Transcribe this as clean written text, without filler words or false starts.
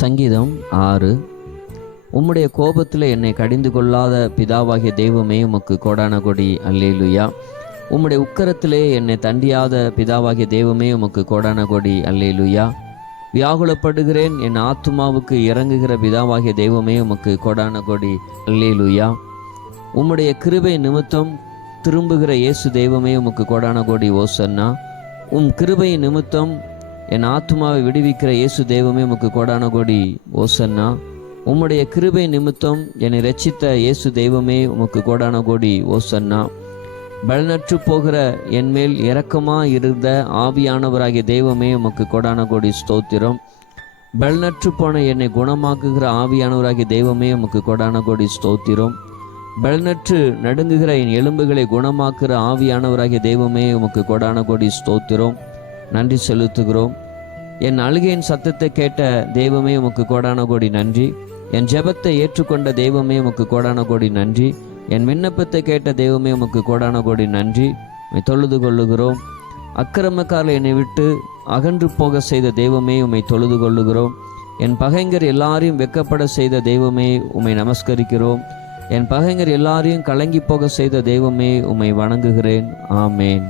சங்கீதம் 6. உம்முடைய கோபத்தில் என்னை கடிந்து கொள்ளாத பிதாவாகிய தெய்வமே உமக்கு கோடான கொடி அல்லேலுயா. உம்முடைய உக்கரத்திலே என்னை தண்டியாத பிதாவாகிய தெய்வமே உமக்கு கோடான கொடி அல்லேலுயா. வியாகுலப்படுகிறேன், என் ஆத்துமாவுக்கு இறங்குகிற பிதாவாகிய தெய்வமே உமக்கு கோடான கொடி அல்லேலுயா. உம்முடைய கிருபை நிமித்தம் திரும்புகிற இயேசு தெய்வமே உமக்கு கோடான கொடி ஓசன்னா. உம் கிருபை நிமித்தம் என் ஆத்துமாவை விடுவிக்கிற இயேசு தெய்வமே உமக்கு கோடான கொடி ஓசன்னா. உம்முடைய கிருபை நிமித்தம் என்னை இரட்சித்த இயேசு தெய்வமே உமக்கு கோடான கொடி ஓசன்னா. பலனற்று போகிற என்மேல் இரக்கமாக இருந்த ஆவியானவராகிய தெய்வமே உமக்கு கோடான கொடி ஸ்தோத்திரம். பலனற்று போன என்னை குணமாக்குகிற ஆவியானவராகிய தெய்வமே உமக்கு கோடான கொடி ஸ்தோத்திரம். பலனற்று நடுங்குகிற என் எலும்புகளை குணமாக்குற ஆவியானவராகிய தெய்வமே உமக்கு கோடான கொடி ஸ்தோத்திரம். நன்றி செலுத்துகிறோம். என் அழுகையின் சத்தத்தை கேட்ட தெய்வமே உமக்கு கோடான கோடி நன்றி. என் ஜெபத்தை ஏற்றுக்கொண்ட தெய்வமே உமக்கு கோடான கோடி நன்றி. என் விண்ணப்பத்தை கேட்ட தெய்வமே உமக்கு கோடான கோடி நன்றி. உம்மை தொழுது கொள்ளுகிறோம். அக்கிரமக்காரர் என்னை விட்டு அகன்று போக செய்த தெய்வமே உம்மை தொழுது கொள்ளுகிறோம். என் பகைஞர் எல்லாரையும் வெக்கப்பட செய்த தெய்வமே உம்மை நமஸ்கரிக்கிறோம். என் பகைஞர் எல்லாரையும் கலங்கி போக செய்த தெய்வமே உம்மை வணங்குகிறேன். ஆமேன்.